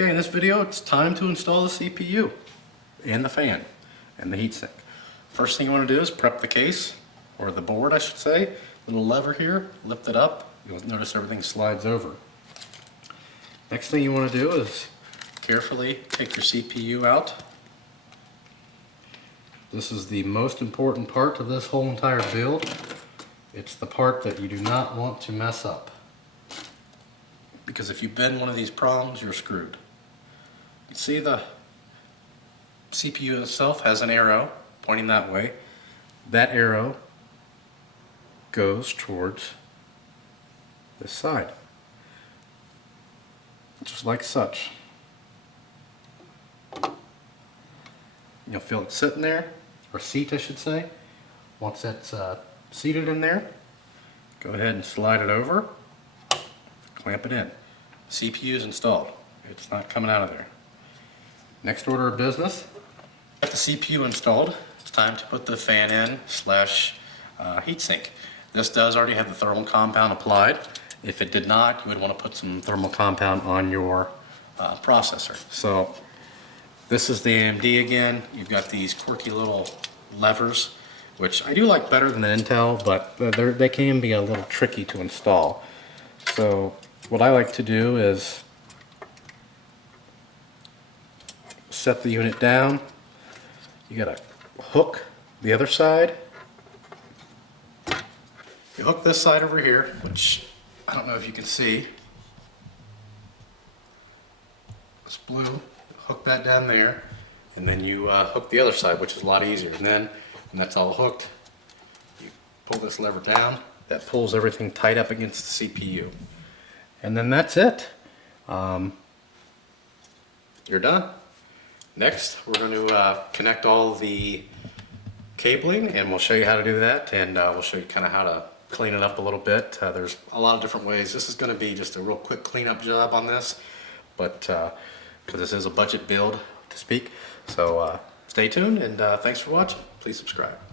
Okay, in this video it's time to install the CPU and the fan and the heatsink. First thing you want to do is prep the case, or the board I should say. Little lever here, lift it up, you'll notice everything slides over. Next thing you want to do is carefully take your CPU out. This is the most important part of this whole entire build. It's the part that you do not want to mess up, because if you bend one of these prongs, you're screwed. You see the CPU itself has an arrow pointing that way. That arrow goes towards this side, just like such. You'll feel it sitting there, or seat I should say. Once it's seated in there, go ahead and slide it over, clamp it in. CPU is installed. It's not coming out of there. Next order of business, got the CPU installed. It's time to put the fan in slash heatsink. This does already have the thermal compound applied. If it did not, you would want to put some thermal compound on your processor. So this is the AMD again. You've got these quirky little levers, which I do like better than the Intel, but they can be a little tricky to install. So what I like to do is set the unit down. You gotta hook the other side. You hook this side over here, which I don't know if you can see. It's blue. Hook that down there, and then you hook the other side, which is a lot easier. And then when that's all hooked, you pull this lever down. That pulls everything tight up against the CPU. And then that's it. You're done. Next, we're going to connect all the cabling, and we'll show you how to do that, and we'll show you kind of how to clean it up a little bit. There's a lot of different ways. This is going to be just a real quick cleanup job on this, but because this is a budget build to speak. So stay tuned, and thanks for watching. Please subscribe.